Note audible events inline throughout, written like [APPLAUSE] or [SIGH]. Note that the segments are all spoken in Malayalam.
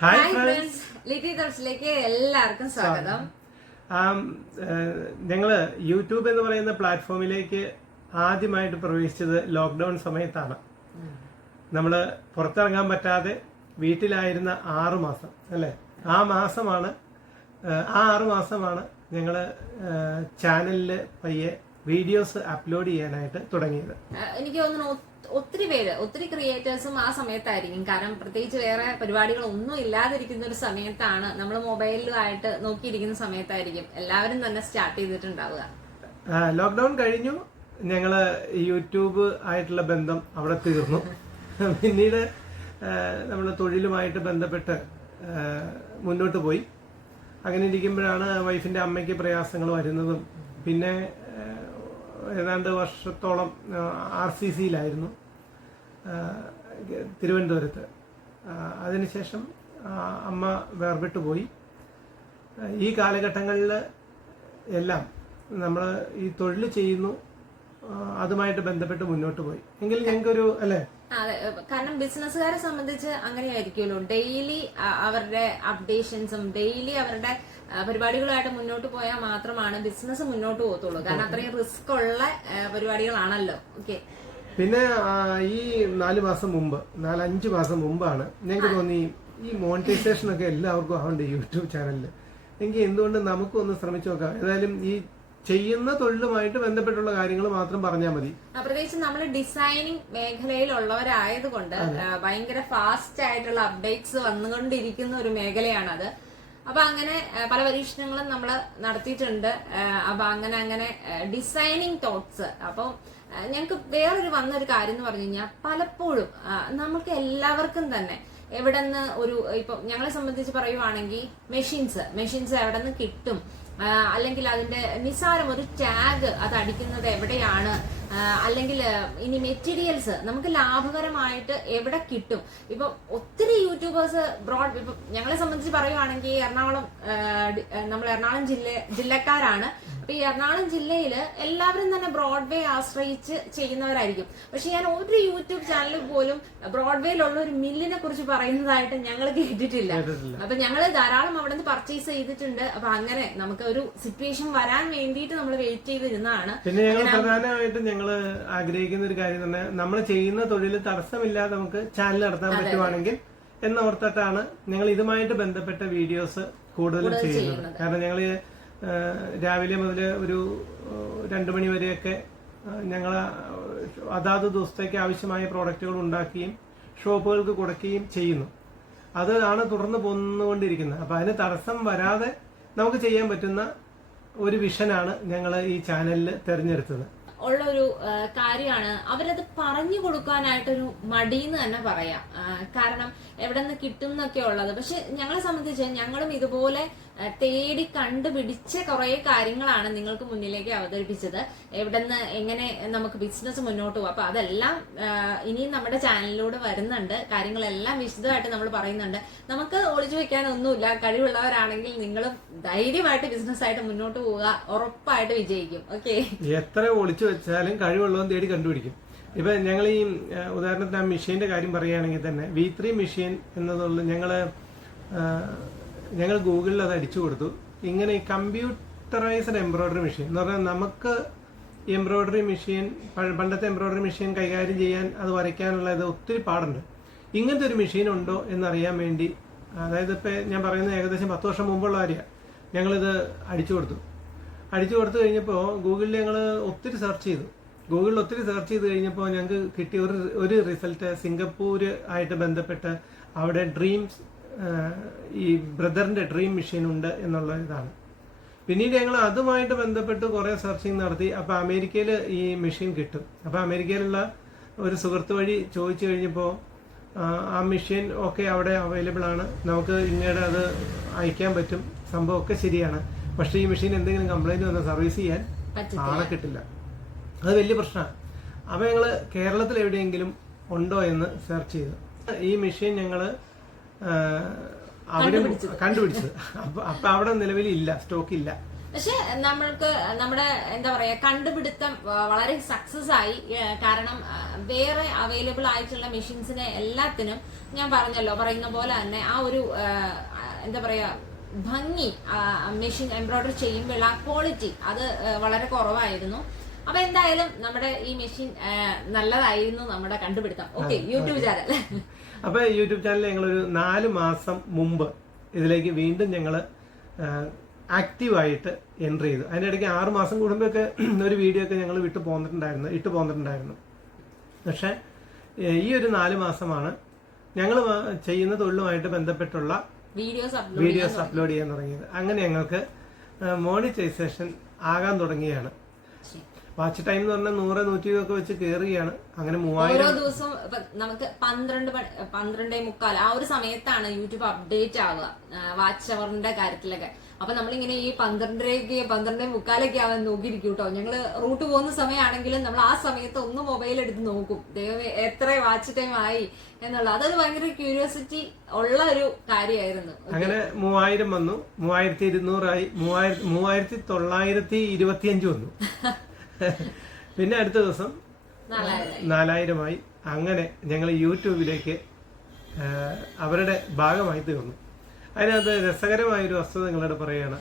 ഹായ് ഫ്രണ്ട്സ് ലിറ്റി ടോപ്സിലേക്ക് എല്ലാവർക്കും സ്വാഗതം. ഞങ്ങൾ യൂട്യൂബ് എന്ന് പറയുന്ന പ്ലാറ്റ്ഫോമിലേക്ക് ആദ്യമായിട്ട് പ്രവേശിച്ചത് ലോക്ക്ഡൗൺ സമയത്താണ്. നമ്മൾ പുറത്തിറങ്ങാൻ പറ്റാതെ വീട്ടിലായിരുന്ന ആറു മാസം അല്ലേ? ആ മാസമാണ് ആ, ആറ് മാസമാണ് ഞങ്ങൾ ചാനലിൽ പയ്യെ വീഡിയോസ് അപ്ലോഡ് ചെയ്യാനായിട്ട് തുടങ്ങിയത്. എനിക്ക് തോന്നുന്നു ഒത്തിരി പേര് ഒത്തിരി ക്രിയേറ്റേഴ്സും ആ സമയത്തായിരിക്കും. കാരണം പ്രത്യേകിച്ച് വേറെ പരിപാടികളൊന്നും ഇല്ലാതിരിക്കുന്ന ഒരു സമയത്താണ് നമ്മൾ മൊബൈലിലുമായിട്ട് നോക്കിയിരിക്കുന്ന സമയത്തായിരിക്കും എല്ലാവരും തന്നെ സ്റ്റാർട്ട് ചെയ്തിട്ടുണ്ടാവുക. ലോക്ക്ഡൌൺ കഴിഞ്ഞു. ഞങ്ങൾ യൂട്യൂബ് ആയിട്ടുള്ള ബന്ധം അവിടെ തീർന്നു. പിന്നീട് നമ്മൾ തൊഴിലുമായിട്ട് ബന്ധപ്പെട്ട് മുന്നോട്ട് പോയി. അങ്ങനെ ഇരിക്കുമ്പോഴാണ് വൈഫിന്റെ അമ്മയ്ക്ക് പ്രയാസങ്ങൾ വരുന്നതും. പിന്നെ ഏതാണ്ട് വർഷത്തോളം ആർ സി സിയിലായിരുന്നു തിരുവനന്തപുരത്ത്. അതിനുശേഷം അമ്മ വേർപെട്ടു പോയി. ഈ കാലഘട്ടങ്ങളിൽ എല്ലാം നമ്മൾ ഈ തൊഴിൽ ചെയ്യുന്നു അതുമായിട്ട് ബന്ധപ്പെട്ട് മുന്നോട്ട് പോയി. എങ്കിൽ ഞങ്ങൾക്കൊരു അല്ലേ? അതെ. കാരണം ബിസിനസ്സുകാരെ സംബന്ധിച്ച് അങ്ങനെയായിരിക്കുമല്ലോ. ഡെയിലി അവരുടെ അപ്ഡേഷൻസും ഡെയിലി അവരുടെ പരിപാടികളുമായിട്ട് മുന്നോട്ട് പോയാൽ മാത്രമാണ് ബിസിനസ് മുന്നോട്ട് പോകത്തുള്ളൂ. കാരണം അത്രയും റിസ്ക് ഉള്ള പരിപാടികളാണല്ലോ. ഓക്കെ. പിന്നെ ഈ നാല് മാസം മുമ്പ് നാലഞ്ച് മാസം മുമ്പാണ് ഞങ്ങൾക്ക് തോന്നി ഈ മോണിറ്റൈസേഷൻ ഒക്കെ എല്ലാവർക്കും ആവേണ്ട യൂട്യൂബ് ചാനലിൽ എങ്കിൽ എന്തുകൊണ്ട് നമുക്കൊന്ന് ശ്രമിച്ചു നോക്കാം. ഏതായാലും ഈ ചെയ്യുന്ന തൊഴിലുമായിട്ട് ബന്ധപ്പെട്ടുള്ള കാര്യങ്ങൾ മാത്രം പറഞ്ഞാൽ മതി. പ്രത്യേകിച്ച് നമ്മൾ ഡിസൈനിങ് മേഖലയിലുള്ളവരായതുകൊണ്ട് കൊണ്ട് ഭയങ്കര ഫാസ്റ്റ് ആയിട്ടുള്ള അപ്ഡേറ്റ്സ് വന്നുകൊണ്ടിരിക്കുന്ന ഒരു മേഖലയാണത്. അപ്പൊ അങ്ങനെ പല പരീക്ഷണങ്ങളും നമ്മൾ നടത്തിയിട്ടുണ്ട്. അപ്പൊ അങ്ങനെ അങ്ങനെ ഡിസൈനിങ് തോട്ട്സ് അപ്പം ഞങ്ങൾക്ക് വേറൊരു വന്നൊരു കാര്യം എന്ന് പറഞ്ഞു കഴിഞ്ഞാൽ പലപ്പോഴും നമുക്ക് എല്ലാവർക്കും തന്നെ എവിടെ നിന്ന് ഒരു ഇപ്പം ഞങ്ങളെ സംബന്ധിച്ച് പറയുവാണെങ്കിൽ മെഷീൻസ് മെഷീൻസ് എവിടെ നിന്ന് കിട്ടും. അല്ലെങ്കിൽ അതിന്റെ നിസ്സാരം ഒരു ടാഗ് അത് അടിക്കുന്നത് എവിടെയാണ്? അല്ലെങ്കിൽ ഇനി മെറ്റീരിയൽസ് നമുക്ക് ലാഭകരമായിട്ട് എവിടെ കിട്ടും? ഇപ്പൊ ഒത്തിരി യൂട്യൂബേഴ്സ് ബ്രോഡ് ഇപ്പൊ ഞങ്ങളെ സംബന്ധിച്ച് പറയുവാണെങ്കിൽ എറണാകുളം നമ്മൾ എറണാകുളം ജില്ല ജില്ലക്കാരാണ്. അപ്പൊ ഈ എറണാകുളം ജില്ലയിൽ എല്ലാവരും തന്നെ ബ്രോഡ്വേ ആശ്രയിച്ച് ചെയ്യുന്നവരായിരിക്കും. പക്ഷെ ഞാൻ ഒരു യൂട്യൂബ് ചാനൽ പോലും ബ്രോഡ്വേയിലുള്ള ഒരു മില്ലിനെ കുറിച്ച് പറയുന്നതായിട്ട് ഞങ്ങൾ കേട്ടിട്ടില്ല. കേട്ടിട്ടില്ല. അപ്പൊ ഞങ്ങൾ ധാരാളം അവിടെ നിന്ന് പർച്ചേസ് ചെയ്തിട്ടുണ്ട്. അപ്പൊ അങ്ങനെ നമുക്ക് ഒരു സിറ്റുവേഷൻ വരാൻ വേണ്ടിയിട്ട് നമ്മൾ വെയിറ്റ് ചെയ്തിരുന്നതാണ്. പിന്നെ ഞങ്ങൾ പ്രധാനമായിട്ടും ഞങ്ങൾ ആഗ്രഹിക്കുന്ന ഒരു കാര്യം തന്നെ നമ്മൾ ചെയ്യുന്ന തൊഴിൽ തടസ്സമില്ലാതെ നമുക്ക് ചാനൽ നടത്താൻ പറ്റുവാണെങ്കിൽ എന്നോർത്തിട്ടാണ് ഞങ്ങൾ ഇതുമായിട്ട് ബന്ധപ്പെട്ട വീഡിയോസ് കൂടുതലും ചെയ്യുന്നത്. കാരണം ഞങ്ങൾ രാവിലെ മുതൽ ഒരു രണ്ട് മണി വരെയൊക്കെ ഞങ്ങൾ അതാത് ദിവസത്തേക്ക് ആവശ്യമായ പ്രോഡക്റ്റുകൾ ഉണ്ടാക്കുകയും ഷോപ്പുകൾക്ക് കൊടുക്കുകയും ചെയ്യുന്നു. അതാണ് തുടർന്ന് പോന്നുകൊണ്ടിരിക്കുന്നത്. അപ്പോൾ അതിന് തടസ്സം വരാതെ നമുക്ക് ചെയ്യാൻ പറ്റുന്ന ഒരു വിഷനാണ് ഞങ്ങൾ ഈ ചാനലിൽ തെരഞ്ഞെടുത്തത്. ഉള്ള ഒരു കാര്യമാണ്. അവരത് പറഞ്ഞു കൊടുക്കാനായിട്ടൊരു മടിയെന്ന് തന്നെ പറയാം. കാരണം എവിടെ നിന്ന് കിട്ടും എന്നൊക്കെ ഉള്ളത്. പക്ഷെ ഞങ്ങളെ സംബന്ധിച്ച് ഞങ്ങളും ഇതുപോലെ തേടി കണ്ടുപിടിച്ച കുറേ കാര്യങ്ങളാണ് നിങ്ങൾക്ക് മുന്നിലേക്ക് അവതരിപ്പിച്ചത്. എവിടെന്ന് എങ്ങനെ നമുക്ക് ബിസിനസ് മുന്നോട്ട് പോകും അപ്പൊ അതെല്ലാം ഇനിയും നമ്മുടെ ചാനലിലൂടെ വരുന്നുണ്ട്. കാര്യങ്ങളെല്ലാം വിശദമായിട്ട് നമ്മൾ പറയുന്നുണ്ട്. നമുക്ക് ഒളിച്ചു വെക്കാനൊന്നുമില്ല കഴിവുള്ളവരാണെങ്കിൽ നിങ്ങളും ധൈര്യമായിട്ട് ബിസിനസ് ആയിട്ട് മുന്നോട്ട് പോവുക. ഉറപ്പായിട്ട് വിജയിക്കും. ഓക്കെ? എത്ര ഒളിച്ചു വെച്ചാലും കഴിവുള്ളവൻ തേടി കണ്ടുപിടിക്കും. ഇപ്പൊ ഞങ്ങൾ ഈ ഉദാഹരണത്തിന് ആ മെഷീന്റെ കാര്യം പറയുകയാണെങ്കിൽ തന്നെ വി ത്രീ മെഷീൻ എന്നതുള്ള ഞങ്ങൾ ഞങ്ങൾ ഗൂഗിളിൽ അത് അടിച്ചു കൊടുത്തു. ഇങ്ങനെ ഈ കമ്പ്യൂട്ടറൈസ്ഡ് എംബ്രോയിഡറി മെഷീൻ എന്ന് പറഞ്ഞാൽ നമുക്ക് എംബ്രോയിഡറി മെഷീൻ പണ്ടത്തെ എംബ്രോയിഡറി മെഷീൻ കൈകാര്യം ചെയ്യാൻ അത് വരയ്ക്കാനുള്ള ഇത് ഒത്തിരി പാടുണ്ട്. ഇങ്ങനത്തെ ഒരു മെഷീൻ ഉണ്ടോ എന്നറിയാൻ വേണ്ടി അതായത് ഇപ്പോൾ ഞാൻ പറയുന്നത് ഏകദേശം പത്ത് വർഷം മുമ്പുള്ള കാര്യമാണ് ഞങ്ങളിത് അടിച്ചു കൊടുത്തു. അടിച്ചു കൊടുത്തു കഴിഞ്ഞപ്പോൾ ഗൂഗിളിൽ ഞങ്ങൾ ഒത്തിരി സെർച്ച് ചെയ്തു. ഗൂഗിളിൽ ഒത്തിരി സെർച്ച് ചെയ്ത് കഴിഞ്ഞപ്പോൾ ഞങ്ങൾക്ക് കിട്ടിയ ഒരു ഒരു റിസൾട്ട് സിംഗപ്പൂർ ആയിട്ട് ബന്ധപ്പെട്ട് അവിടെ ഡ്രീംസ് ഈ ബ്രദറിന്റെ ഡ്രീം മെഷീൻ ഉണ്ട് എന്നുള്ള ഇതാണ്. പിന്നീട് ഞങ്ങൾ അതുമായിട്ട് ബന്ധപ്പെട്ട് കുറെ സെർച്ചിങ് നടത്തി. അപ്പൊ അമേരിക്കയിൽ ഈ മെഷീൻ കിട്ടും. അപ്പൊ അമേരിക്കയിലുള്ള ഒരു സുഹൃത്ത് വഴി ചോദിച്ചു കഴിഞ്ഞപ്പോൾ ആ മെഷീൻ ഒക്കെ അവിടെ അവൈലബിൾ ആണ്. നമുക്ക് ഇങ്ങയുടെ അത് അയക്കാൻ പറ്റും. സംഭവം ഒക്കെ ശരിയാണ്. പക്ഷേ ഈ മെഷീൻ എന്തെങ്കിലും കംപ്ലൈന്റ് വന്നാൽ സർവീസ് ചെയ്യാൻ ആളെ കിട്ടില്ല. അത് വലിയ പ്രശ്നമാണ്. അപ്പൊ ഞങ്ങൾ കേരളത്തിൽ എവിടെയെങ്കിലും ഉണ്ടോ എന്ന് സെർച്ച് ചെയ്തു. ഈ മെഷീൻ ഞങ്ങൾ ആ, അവിടെ കണ്ടുപിടിച്ചത്. അപ്പൊ അപ്പൊ അവിടെ നിലവിൽ ഇല്ല സ്റ്റോക്ക് ഇല്ല. പക്ഷെ നമ്മൾക്ക് നമ്മുടെ എന്താ പറയാ കണ്ടുപിടുത്തം വളരെ സക്സസ് ആയി. കാരണം വേറെ അവൈലബിൾ ആയിട്ടുള്ള മെഷീൻസിനെ എല്ലാത്തിനും ഞാൻ പറഞ്ഞല്ലോ പറയുന്ന പോലെ തന്നെ ആ ഒരു എന്താ പറയാ ഭംഗി മെഷീൻ എംബ്രോയിഡറി ചെയ്യുമ്പോൾ ആ ക്വാളിറ്റി അത് വളരെ കുറവായിരുന്നു. അപ്പൊ എന്തായാലും നമ്മുടെ ഈ മെഷീൻ നല്ലതായിരുന്നു നമ്മുടെ കണ്ടുപിടുത്തം. ഓക്കെ യൂട്യൂബ് ചാനൽ അപ്പോൾ യൂട്യൂബ് ചാനൽ ഒരു നാല് മാസം മുമ്പ് ഇതിലേക്ക് വീണ്ടും ഞങ്ങൾ ആക്റ്റീവായിട്ട് എൻട്രി ചെയ്തു. അതിന്റെ ഇടയ്ക്ക് ആറ് മാസം കൂടുമ്പോഴൊക്കെ ഒരു വീഡിയോ ഒക്കെ ഞങ്ങൾ വിട്ടു പോന്നിട്ടുണ്ടായിരുന്നു ഇട്ട് പോന്നിട്ടുണ്ടായിരുന്നു. പക്ഷേ ഈ ഒരു നാല് മാസമാണ് ഞങ്ങൾ ചെയ്യുന്ന തൊഴിലുമായിട്ട് ബന്ധപ്പെട്ടുള്ള വീഡിയോസ് അപ്ലോഡ് ചെയ്യാൻ തുടങ്ങിയത്. അങ്ങനെ ഞങ്ങൾക്ക് മോണിറ്റൈസേഷൻ ആകാൻ തുടങ്ങിയാണ്. വാച്ച് ടൈം എന്ന് പറഞ്ഞാൽ നൂറ് നൂറ്റി ഒക്കെ വെച്ച് കയറുകയാണ് അങ്ങനെ മൂവായിരം ഓരോ ദിവസവും നമുക്ക് പന്ത്രണ്ട് പന്ത്രണ്ടേ മുക്കാൽ ആ ഒരു സമയത്താണ് യൂട്യൂബ് അപ്ഡേറ്റ് ആവുക വാച്ച് അവറിന്റെ കാര്യത്തിലൊക്കെ. അപ്പൊ നമ്മളിങ്ങനെ ഈ പന്ത്രണ്ടരയ്ക്ക് പന്ത്രണ്ടേ മുക്കാലൊക്കെ ആവാൻ നോക്കിയിരിക്കും കേട്ടോ. ഞങ്ങൾ റൂട്ട് പോകുന്ന സമയമാണെങ്കിലും നമ്മൾ ആ സമയത്ത് ഒന്ന് മൊബൈൽ എടുത്ത് നോക്കും. ദൈവമേ എത്ര വാച്ച് ടൈം ആയി എന്നുള്ള അതൊരു ഭയങ്കര ക്യൂരിയോസിറ്റി ഉള്ള ഒരു കാര്യമായിരുന്നു. അങ്ങനെ മൂവായിരം വന്നു. മൂവായിരത്തി ഇരുന്നൂറായി. മൂവായിരത്തി മൂവായിരത്തി തൊള്ളായിരത്തി ഇരുപത്തിയഞ്ച് വന്നു. [LAUGHS] പിന്നെ അടുത്ത ദിവസം നാലായിരം. നാലായിരമായി. അങ്ങനെ ഞങ്ങൾ യൂട്യൂബിലേക്ക് അവരുടെ ഭാഗമായി തീർന്നു. അതിനകത്ത് രസകരമായ ഒരു വസ്തുത നിങ്ങളോട് പറയാണ്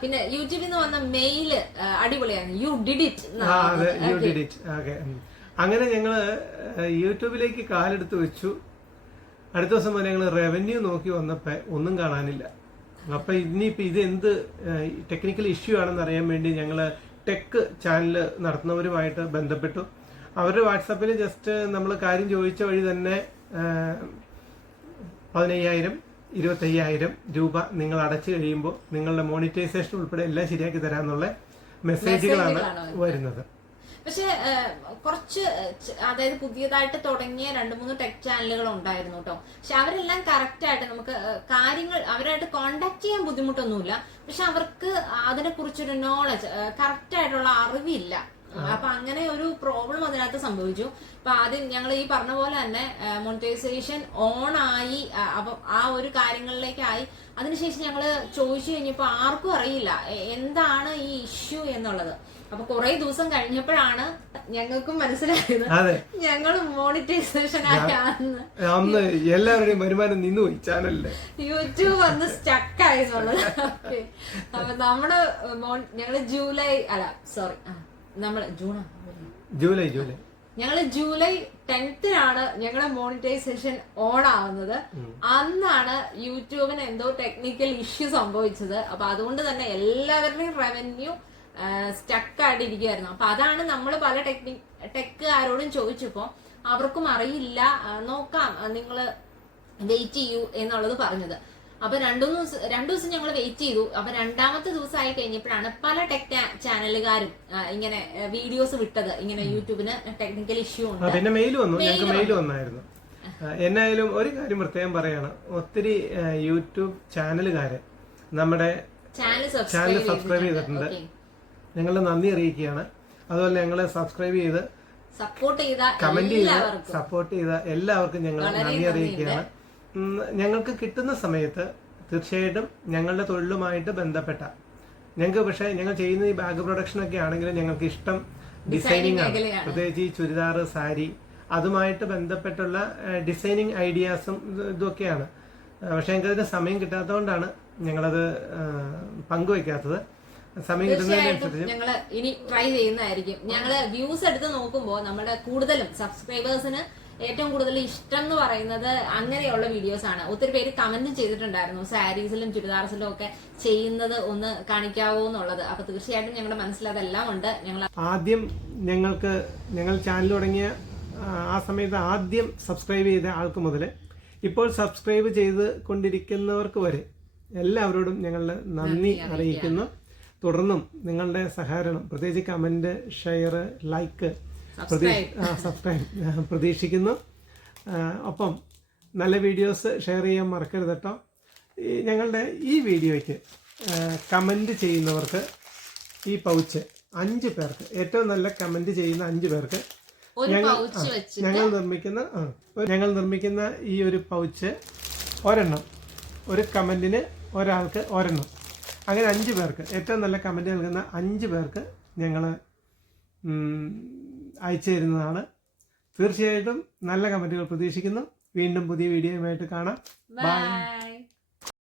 പിന്നെ യൂട്യൂബിൽ നിന്ന് വന്ന മെയിൽ അടിപൊളിയാണ്. യു ഡിഡ് ഇറ്റ് അതെ യു ഡിഡ് ഇറ്റ് ഓക്കെ അങ്ങനെ ഞങ്ങൾ യൂട്യൂബിലേക്ക് കാലെടുത്ത് വെച്ചു. അടുത്ത ദിവസം വരെ ഞങ്ങൾ റവന്യൂ നോക്കി വന്നപ്പോൾ ഒന്നും കാണാനില്ല. അപ്പം ഇനിയിപ്പോൾ ഇത് എന്ത് ടെക്നിക്കൽ ഇഷ്യൂ ആണെന്ന് അറിയാൻ വേണ്ടി ഞങ്ങൾ ടെക് ചാനൽ നടത്തുന്നവരുമായിട്ട് ബന്ധപ്പെട്ടു. അവരുടെ വാട്സാപ്പിൽ ജസ്റ്റ് നമ്മൾ കാര്യം ചോദിച്ച വഴി തന്നെ പതിനയ്യായിരം ഇരുപത്തയ്യായിരം രൂപ നിങ്ങൾ അടച്ചു കഴിയുമ്പോൾ നിങ്ങളുടെ മോണിറ്റൈസേഷൻ ഉൾപ്പെടെ എല്ലാം ശരിയാക്കി തരാമെന്നുള്ള മെസ്സേജുകളാണ് വരുന്നത്. പക്ഷെ കുറച്ച് അതായത് പുതിയതായിട്ട് തുടങ്ങിയ രണ്ട് മൂന്ന് ടെക് ചാനലുകൾ ഉണ്ടായിരുന്നു കേട്ടോ പക്ഷെ അവരെല്ലാം കറക്റ്റ് ആയിട്ട് നമുക്ക് കാര്യങ്ങൾ അവരായിട്ട് കോണ്ടാക്ട് ചെയ്യാൻ ബുദ്ധിമുട്ടൊന്നുമില്ല. പക്ഷെ അവർക്ക് അതിനെ കുറിച്ചൊരു നോളജ് കറക്റ്റ് ആയിട്ടുള്ള അറിവില്ല. അപ്പൊ അങ്ങനെ ഒരു പ്രോബ്ലം അതിനകത്ത് സംഭവിച്ചു. അപ്പൊ ആദ്യം ഞങ്ങൾ ഈ പറഞ്ഞ പോലെ തന്നെ മോണിറ്റൈസേഷൻ ഓൺ ആയി അപ്പൊ ആ ഒരു കാര്യങ്ങളിലേക്കായി. അതിനുശേഷം ഞങ്ങൾ ചോദിച്ചു കഴിഞ്ഞപ്പോൾ ആർക്കും അറിയില്ല എന്താണ് ഈ ഇഷ്യൂ എന്നുള്ളത്. അപ്പൊ കുറെ ദിവസം കഴിഞ്ഞപ്പോഴാണ് ഞങ്ങൾക്കും മനസ്സിലായത്. ഞങ്ങൾ മോണിറ്റൈസേഷൻ ആയാന്ന് അന്ന് എല്ലാവരുടെയും വരുമാനം നിന്നുപോയി ചാനലിൽ. യൂട്യൂബ് വന്ന് സ്റ്റക്ക് ഓക്കെ അപ്പൊ നമ്മൾ ഞങ്ങൾ ജൂലൈ അല്ല സോറി നമ്മൾ ജൂണാ ജൂലൈ. ജൂലൈ ഞങ്ങൾ ജൂലൈ ടെൻത്തിനാണ് ഞങ്ങളുടെ മോണിറ്റൈസേഷൻ ഓൺ ആവുന്നത്. അന്നാണ് യൂട്യൂബിന് എന്തോ ടെക്നിക്കൽ ഇഷ്യൂ സംഭവിച്ചത്. അപ്പൊ അതുകൊണ്ട് തന്നെ എല്ലാവരുടെയും റവന്യൂ സ്റ്റക്ക് ആയിട്ടിരിക്കുകയായിരുന്നു അപ്പൊ അതാണ് നമ്മൾ പല ടെക്നിക് ടെക്കുകാരോടും ചോദിച്ചപ്പോ അവർക്കും അറിയില്ല. നോക്കാം നിങ്ങൾ വെയിറ്റ് ചെയ്യൂ എന്നുള്ളത് പറഞ്ഞത്. അപ്പൊ രണ്ടു ദിവസം രണ്ടു ദിവസം ഞങ്ങൾ വെയിറ്റ് ചെയ്തു. അപ്പൊ രണ്ടാമത്തെ ദിവസമായി കഴിഞ്ഞപ്പോഴാണ് പല ടെക് ചാനലുകാരും ഇങ്ങനെ വീഡിയോസ് വിട്ടത്. ഇങ്ങനെ യൂട്യൂബിന് ടെക്നിക്കൽ ഇഷ്യൂ ഉണ്ട്. പിന്നെ മെയിൽ വന്നു. ഞങ്ങൾക്ക് മെയിൽ വന്നായിരുന്നു. എന്നായാലും ഒരു കാര്യം പ്രത്യേകം പറയാണ്. ഒത്തിരി യൂട്യൂബ് ചാനലുകാര് നമ്മുടെ ചാനൽ സബ്സ്ക്രൈബ് ചെയ്തിട്ടുണ്ട്. ഞങ്ങളുടെ നന്ദി അറിയിക്കുകയാണ്. അതുപോലെ ഞങ്ങളെ സബ്സ്ക്രൈബ് ചെയ്ത് സപ്പോർട്ട് ചെയ്ത കമന്റ് ചെയ്ത് സപ്പോർട്ട് ചെയ്ത എല്ലാവർക്കും ഞങ്ങൾ നന്ദി അറിയിക്കുകയാണ്. ഞങ്ങൾക്ക് കിട്ടുന്ന സമയത്ത് തീർച്ചയായിട്ടും ഞങ്ങളുടെ തൊഴിലുമായിട്ട് ബന്ധപ്പെട്ട ഞങ്ങൾക്ക് പക്ഷേ ഞങ്ങൾ ചെയ്യുന്ന ഈ ബാഗ് പ്രൊഡക്ഷൻ ഒക്കെ ആണെങ്കിലും ഞങ്ങൾക്ക് ഇഷ്ടം ഡിസൈനിങ് ആണ്. പ്രത്യേകിച്ച് ഈ ചുരിദാർ സാരി അതുമായിട്ട് ബന്ധപ്പെട്ടുള്ള ഡിസൈനിങ് ഐഡിയാസും ഇതൊക്കെയാണ്. പക്ഷെ പക്ഷേ ഞങ്ങൾക്ക് അതിന് സമയം കിട്ടാത്തതുകൊണ്ടാണ് ഞങ്ങളത് പങ്കുവയ്ക്കാത്തത്. പങ്കുവെക്കാത്തത് സമയം തീർച്ചയായിട്ടും ഞങ്ങൾ ഇനി ട്രൈ ചെയ്യുന്നതായിരിക്കും. ഞങ്ങൾ വ്യൂസ് എടുത്ത് നോക്കുമ്പോൾ നമ്മുടെ കൂടുതലും സബ്സ്ക്രൈബേഴ്സിന് ഏറ്റവും കൂടുതൽ ഇഷ്ടം എന്ന് പറയുന്നത് അങ്ങനെയുള്ള വീഡിയോസ് ആണ്. ഒത്തിരി പേര് കമന്റ് ചെയ്തിട്ടുണ്ടായിരുന്നു. സാരീസിലും ചുരിദാർസിലും ഒക്കെ ചെയ്യുന്നത് ഒന്ന് കാണിക്കാവോ എന്നുള്ളത്. അപ്പൊ തീർച്ചയായിട്ടും ഞങ്ങളുടെ മനസ്സിൽ അതെല്ലാം ഉണ്ട്. ഞങ്ങൾ ആദ്യം ഞങ്ങൾക്ക് ഞങ്ങൾ ചാനൽ തുടങ്ങിയ ആ, ആ സമയത്ത് ആദ്യം സബ്സ്ക്രൈബ് ചെയ്ത ആൾക്ക് മുതൽ ഇപ്പോൾ സബ്സ്ക്രൈബ് ചെയ്ത് കൊണ്ടിരിക്കുന്നവർക്ക് വരെ എല്ലാവരോടും ഞങ്ങളുടെ നന്ദി അറിയിക്കുന്നു. തുടർന്നും നിങ്ങളുടെ സഹകരണം പ്രത്യേകിച്ച് കമന്റ് ഷെയർ ലൈക്ക് സബ്സ്ക്രൈബ് പ്രതീക്ഷിക്കുന്നു. ഒപ്പം നല്ല വീഡിയോസ് ഷെയർ ചെയ്യാൻ മറക്കരുത് കേട്ടോ. ഞങ്ങളുടെ ഈ വീഡിയോയ്ക്ക് കമന്റ് ചെയ്യുന്നവർക്ക് ഈ പൗച്ച് അഞ്ച് പേർക്ക് ഏറ്റവും നല്ല കമന്റ് ചെയ്യുന്ന അഞ്ച് പേർക്ക് വെച്ച് ഞങ്ങൾ നിർമ്മിക്കുന്ന ഞങ്ങൾ നിർമ്മിക്കുന്ന ഈ ഒരു പൗച്ച് ഒരെണ്ണം. ഒരു കമന്റിന് ഒരാൾക്ക് ഒരെണ്ണം. അങ്ങനെ അഞ്ച് പേർക്ക് ഏറ്റവും നല്ല കമന്റ് നൽകുന്ന അഞ്ച് പേർക്ക് ഞങ്ങൾ അയച്ചു തരുന്നതാണ്. തീർച്ചയായിട്ടും നല്ല കമന്റുകൾ പ്രതീക്ഷിക്കുന്നു. വീണ്ടും പുതിയ വീഡിയോയുമായിട്ട് കാണാം. ബൈ